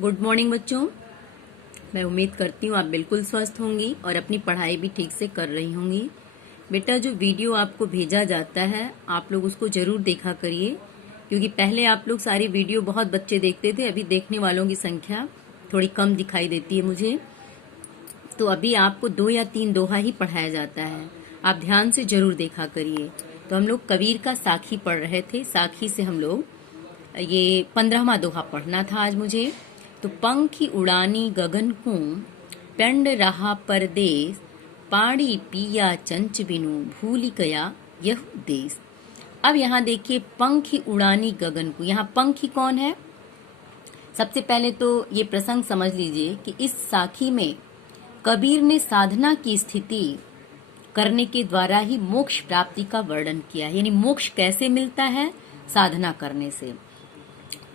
Good morning बच्चों। मैं उम्मीद करती हूँ आप बिल्कुल स्वस्थ होंगी और अपनी पढ़ाई भी ठीक से कर रही होंगी। बेटा, जो वीडियो आपको भेजा जाता है आप लोग उसको जरूर देखा करिए, क्योंकि पहले आप लोग सारी वीडियो बहुत बच्चे देखते थे, अभी देखने वालों की संख्या थोड़ी कम दिखाई देती है मुझे। तो अभी आपको 2 या 3 दोहा ही पढ़ाया जाता है, आप ध्यान से जरूर देखा करिए। तो हम लोग कबीर का साखी पढ़ रहे थे, साखी से हम लोग ये 15वां दोहा पढ़ना था आज मुझे। तो पंखी उड़ानी गगन को, पेंड रहा परदेस, पाड़ी पिया चंच बिनु, भूल गया यह देश। अब यहाँ देखिए, पंखी उड़ानी गगन को, यहाँ पंखी कौन है? सबसे पहले तो ये प्रसंग समझ लीजिए कि इस साखी में कबीर ने साधना की स्थिति करने के द्वारा ही मोक्ष प्राप्ति का वर्णन किया है। यानी मोक्ष कैसे मिलता है? साधना करने से।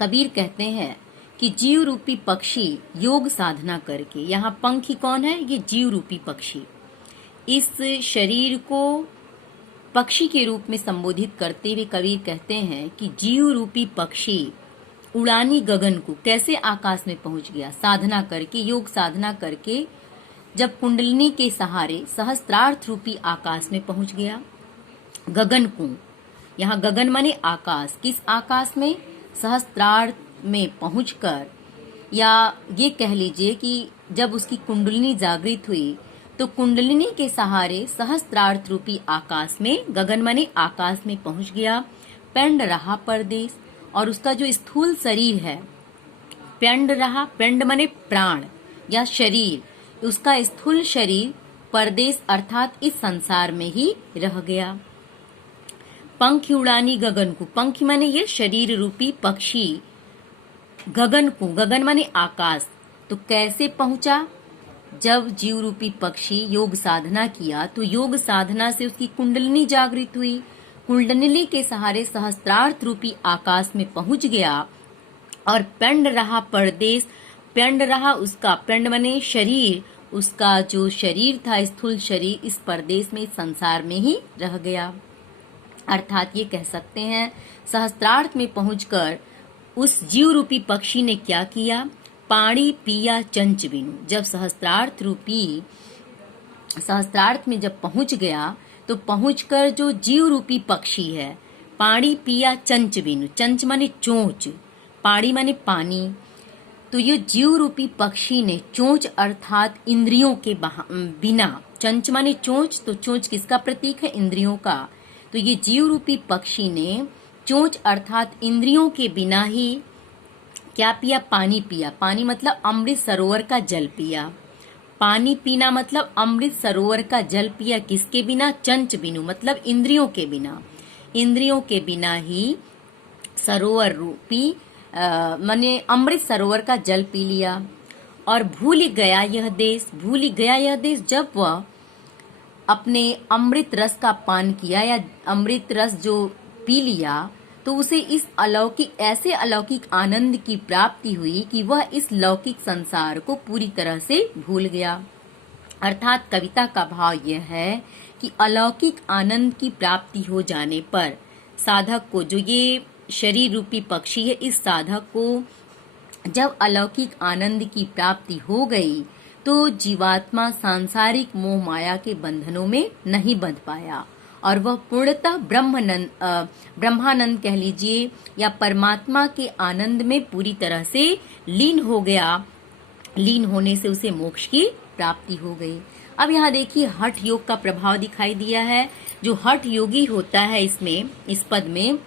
कबीर कहते हैं कि जीव रूपी पक्षी योग साधना करके, यहाँ पंखी कौन है? ये जीव रूपी पक्षी। इस शरीर को पक्षी के रूप में संबोधित करते हुए कबीर कहते हैं कि जीव रूपी पक्षी उड़ानी गगन को, कैसे आकाश में पहुंच गया? साधना करके, योग साधना करके जब कुंडलिनी के सहारे सहस्त्रार्थ रूपी आकाश में पहुंच गया। गगन को, यहाँ गगन माने आकाश। किस आकाश में? सहस्त्रार्थ में पहुंचकर, या ये कह लीजिए कि जब उसकी कुंडलिनी जागृत हुई तो कुंडलिनी के सहारे सहस्त्रार्थ रूपी आकाश में, गगन माने आकाश में पहुंच गया। पेंड रहा परदेश, और उसका जो स्थूल शरीर है, पेंड रहा, पेंड माने प्राण या शरीर, उसका स्थूल शरीर परदेश अर्थात इस संसार में ही रह गया। पंखी उड़ानी गगन को, पंखी माने ये शरीर रूपी पक्षी, गगन को, गगन माने आकाश। तो कैसे पहुंचा? जब जीव रूपी पक्षी योग साधना किया तो योग साधना से उसकी कुंडलिनी जागृत हुई, कुंडलिनी के सहारे सहस्त्रार्थ रूपी आकाश में पहुंच गया। और पेंड रहा परदेश, पेंड रहा उसका, पेंड माने शरीर, उसका जो शरीर था स्थूल शरीर, इस परदेश में, इस संसार में ही रह गया। अर्थात ये कह सकते हैं सहस्त्रार्थ में पहुंचकर उस जीव रूपी पक्षी ने क्या किया? पानी पिया चंच बिनु। जब सहस्त्रार्थ में जब पहुंच गया तो पहुंचकर जो जीव रूपी पक्षी है, पानी पिया चंच बिनु, चंच माने चोंच, पानी माने पानी। तो ये जीव रूपी पक्षी ने चोंच अर्थात इंद्रियों के बिना, चंच माने चोंच, तो चोंच किसका प्रतीक है? इंद्रियों का। तो ये जीव रूपी पक्षी ने चोंच अर्थात इंद्रियों के बिना ही क्या पिया? पानी पिया। पानी मतलब अमृत सरोवर का जल पिया। पानी पीना मतलब अमृत सरोवर का जल पिया। किसके बिना? चंच बिनु, मतलब इंद्रियों के बिना। इंद्रियों के बिना ही सरोवर रूपी माने अमृत सरोवर का जल पी लिया। और भूल गया यह देश, भूल गया यह देश, जब वह अपने अमृत रस का पान किया या अमृत रस जो पी लिया, तो उसे इस अलौकिक, ऐसे अलौकिक आनंद की प्राप्ति हुई कि वह इस लौकिक संसार को पूरी तरह से भूल गया। अर्थात कविता का भाव यह है कि अलौकिक आनंद की प्राप्ति हो जाने पर साधक को, जो ये शरीर रूपी पक्षी है, इस साधक को जब अलौकिक आनंद की प्राप्ति हो गई तो जीवात्मा सांसारिक मोह माया के बंधनों में नहीं बंध पाया और वह पूर्णतः ब्रह्मानंद कह लीजिए या परमात्मा के आनंद में पूरी तरह से लीन हो गया। लीन होने से उसे मोक्ष की प्राप्ति हो गई। अब यहाँ देखिए, हठ योग का प्रभाव दिखाई दिया है। जो हठ योगी होता है इसमें, इस पद में,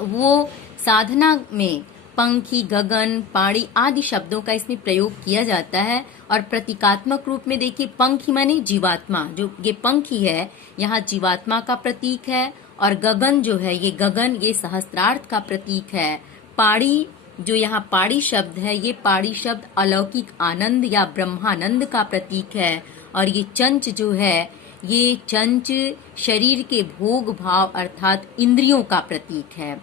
वो साधना में पंखी, गगन, पाड़ी आदि शब्दों का इसमें प्रयोग किया जाता है। और प्रतीकात्मक रूप में देखिए, पंखी माने जीवात्मा, जो ये पंखी है यहाँ जीवात्मा का प्रतीक है। और गगन जो है, ये गगन, ये सहस्त्रार्थ का प्रतीक है। पाड़ी, जो यहाँ पाड़ी शब्द है, ये पाड़ी शब्द अलौकिक आनंद या ब्रह्मानंद का प्रतीक है। और ये चंच जो है, ये चंच शरीर के भोग भाव अर्थात इंद्रियों का प्रतीक है।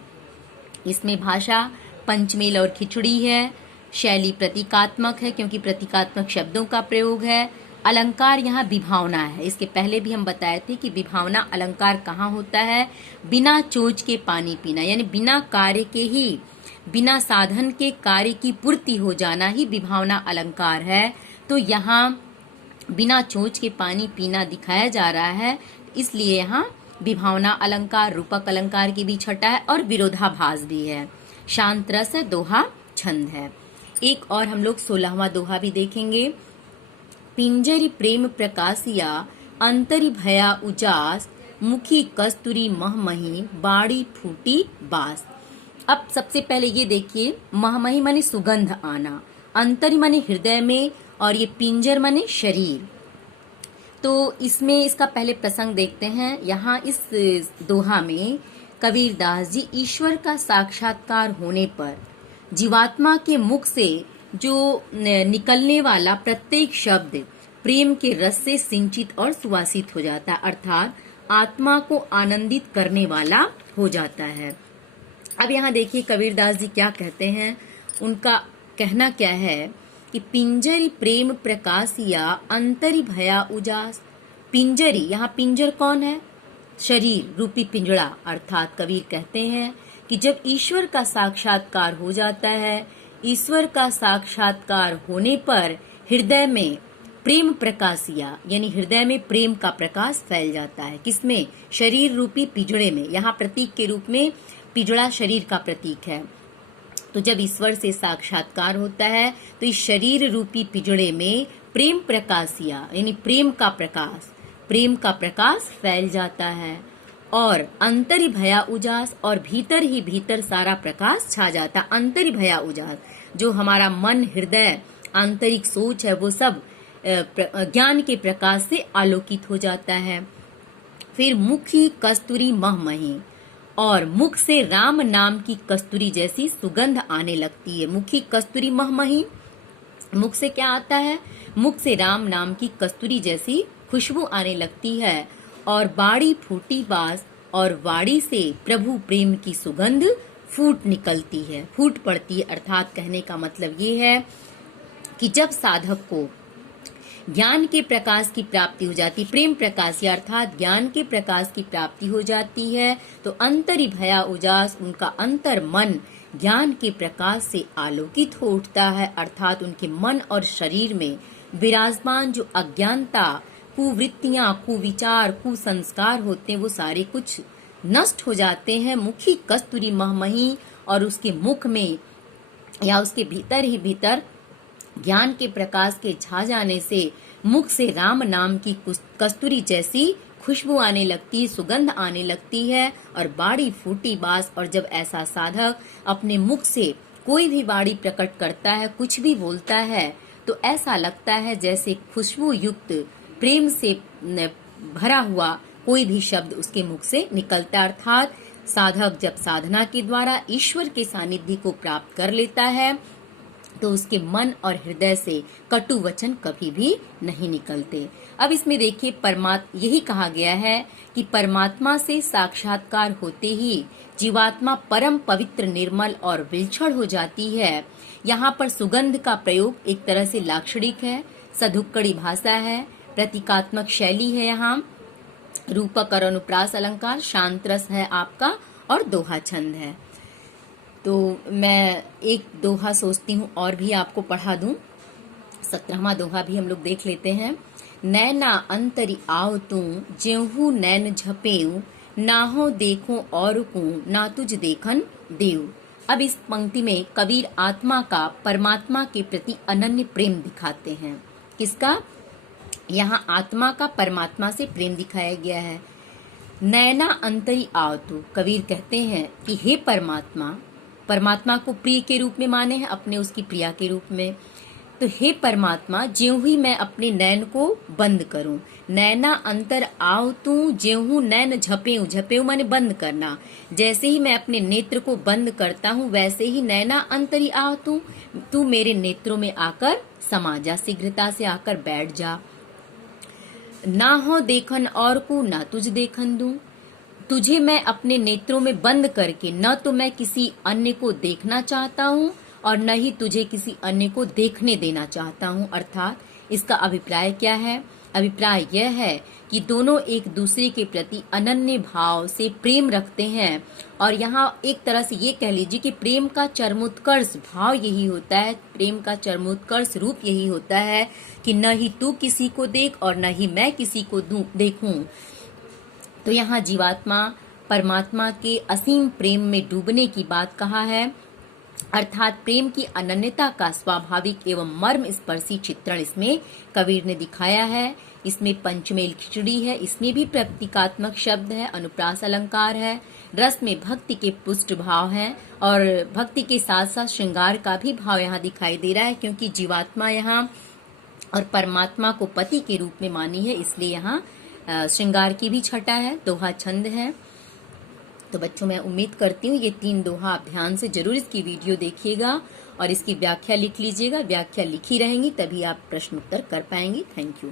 इसमें भाषा पंचमेल और खिचड़ी है। शैली प्रतीकात्मक है क्योंकि प्रतीकात्मक शब्दों का प्रयोग है। अलंकार यहाँ विभावना है। इसके पहले भी हम बताए थे कि विभावना अलंकार कहाँ होता है? बिना चोच के पानी पीना, यानी बिना कार्य के ही बिना साधन के कार्य की पूर्ति हो जाना ही विभावना अलंकार है। तो यहाँ बिना चोंच के पानी पीना दिखाया जा रहा है, इसलिए यहाँ विभावना अलंकार रूपक अलंकार की भी छटा है और विरोधाभास भी है। शांत रस है, दोहा छंद है। एक और हम लोग 16वां दोहा भी देखेंगे। पिंजरी प्रेम प्रकाशिया अंतरी भया उजास, मुखी कस्तूरी महमही बाड़ी फूटी बास। अब सबसे पहले ये देखिए, महमही माने सुगंध आना, अंतरी माने हृदय में, और ये पिंजर माने शरीर। तो इसमें इसका पहले प्रसंग देखते हैं। यहाँ इस दोहा में कबीरदास जी ईश्वर का साक्षात्कार होने पर जीवात्मा के मुख से जो निकलने वाला प्रत्येक शब्द प्रेम के रस से सिंचित और सुवासित हो जाता है, अर्थात आत्मा को आनंदित करने वाला हो जाता है। अब यहाँ देखिए कबीरदास जी क्या कहते हैं, उनका कहना क्या है कि पिंजरी प्रेम प्रकाशिया अंतरी भया उजास। पिंजरी, यहाँ पिंजर कौन है? शरीर रूपी पिंजड़ा, अर्थात कबीर कहते हैं कि जब ईश्वर का साक्षात्कार हो जाता है, ईश्वर का साक्षात्कार होने पर हृदय में प्रेम प्रकाशिया यानी हृदय में प्रेम का प्रकाश फैल जाता है। किसमें? शरीर रूपी पिंजड़े में। यहाँ प्रतीक के रूप में पिंजड़ा शरीर का प्रतीक है। तो जब ईश्वर से साक्षात्कार होता है तो इस शरीर रूपी पिंजड़े में प्रेम प्रकाशिया यानी प्रेम का प्रकाश फैल जाता है, और अंतरि भया उजास, और भीतर ही भीतर सारा प्रकाश छा जाता। अंतरि भया उजास, जो हमारा मन, हृदय, आंतरिक सोच है, वो सब ज्ञान के प्रकाश से आलोकित हो जाता है। फिर मुखी कस्तूरी महमही, और मुख से राम नाम की कस्तूरी जैसी सुगंध आने लगती है। मुखी कस्तूरी महमही, मुख से क्या आता है? मुख से राम नाम की कस्तूरी जैसी खुशबू आने लगती है। और बाड़ी फूटी बास, और वाड़ी से प्रभु प्रेम की सुगंध फूट निकलती है, फूट पड़ती है। अर्थात कहने का मतलब ये है कि जब साधक को ज्ञान के प्रकाश की प्राप्ति हो जाती, प्रेम प्रकाश अर्थात ज्ञान के प्रकाश की प्राप्ति हो जाती है, तो अंतरि भया उजास, उनका अंतर मन ज्ञान के प्रकाश से आलोकित हो उठता है। अर्थात उनके मन और शरीर में विराजमान जो अज्ञानता, कुवृत्तियां, कुविचार, कुसंस्कार होते हैं, वो सारे कुछ नष्ट हो जाते हैं। मुखी कस्तूरी महमही, और उसके मुख में या उसके भीतर ही भीतर ज्ञान के प्रकाश के छा जाने से मुख से राम नाम की कस्तूरी जैसी खुशबू आने लगती, सुगंध आने लगती है। और बाड़ी फूटी बास, और जब ऐसा साधक अपने मुख से कोई भी बाड़ी प्रकट करता है, कुछ भी बोलता है, तो ऐसा लगता है जैसे खुशबू युक्त प्रेम से भरा हुआ कोई भी शब्द उसके मुख से निकलता। अर्थात साधक जब साधना के द्वारा ईश्वर के सानिध्य को प्राप्त कर लेता है, तो उसके मन और हृदय से कटु वचन कभी भी नहीं निकलते। अब इसमें देखिए, यही कहा गया है कि परमात्मा से साक्षात्कार होते ही जीवात्मा परम पवित्र, निर्मल और विलक्षण हो जाती है। यहाँ पर सुगंध का प्रयोग एक तरह से लाक्षणिक है, सधुक्कड़ी भाषा है, प्रतीकात्मक शैली है। यहाँ रूपक और अनुप्रास अलंकार, शांत रस है आपका, और दोहा छंद है। तो मैं एक दोहा सोचती हूँ और भी आपको पढ़ा दूं। 17वां दोहा भी हम लोग देख लेते हैं। नैना अंतरि आओ तू, जेहू नैन झपेऊ, नाहो देखो और को, ना तुझ देखन देव। अब इस पंक्ति में कबीर आत्मा का परमात्मा के प्रति अनन्य प्रेम दिखाते हैं। किसका? यहाँ आत्मा का परमात्मा से प्रेम दिखाया गया है। नैना अंतरि आओ तू, कबीर कहते हैं कि हे परमात्मा, परमात्मा को प्रिय के रूप में माने हैं, अपने उसकी प्रिया के रूप में। तो हे परमात्मा, ज्यों ही मैं अपने नैन को बंद करूं, नैना अंतर आओ तू, ज्यों नैन झपेऊ, झपेऊ माने बंद करना, जैसे ही मैं अपने नेत्र को बंद करता हूं, वैसे ही नैना अंतरी आओ तू, तू मेरे नेत्रों में आकर समा जा, शीघ्रता से आकर बैठ जा। ना हो देखन और को, ना तुझ देखन दूं, तुझे मैं अपने नेत्रों में बंद करके न तो मैं किसी अन्य को देखना चाहता हूँ, और न ही तुझे किसी अन्य को देखने देना चाहता हूँ। अर्थात इसका अभिप्राय क्या है? अभिप्राय यह है कि दोनों एक दूसरे के प्रति अनन्य भाव से प्रेम रखते हैं। और यहाँ एक तरह से ये कह लीजिए कि प्रेम का चरमोत्कर्ष भाव यही होता है, प्रेम का चरमोत्कर्ष रूप यही होता है कि न ही तू किसी को देख और न ही मैं किसी को देखूं। तो यहाँ जीवात्मा परमात्मा के असीम प्रेम में डूबने की बात कहा है, अर्थात प्रेम की अनन्यता का स्वाभाविक एवं मर्म स्पर्शी चित्रण इसमें कबीर ने दिखाया है। इसमें पंचमेल खिचड़ी है, इसमें भी प्रतीकात्मक शब्द है, अनुप्रास अलंकार है, रस में भक्ति के पुष्ट भाव है और भक्ति के साथ साथ श्रृंगार का भी भाव यहाँ दिखाई दे रहा है, क्योंकि जीवात्मा यहाँ और परमात्मा को पति के रूप में मानी है, इसलिए यहाँ श्रृंगार की भी छटा है, दोहा छंद है। तो बच्चों मैं उम्मीद करती हूँ ये 3 दोहा आप ध्यान से जरूर इसकी वीडियो देखिएगा और इसकी व्याख्या लिख लीजिएगा। व्याख्या लिखी रहेंगी तभी आप प्रश्न उत्तर कर पाएंगे। Thank you.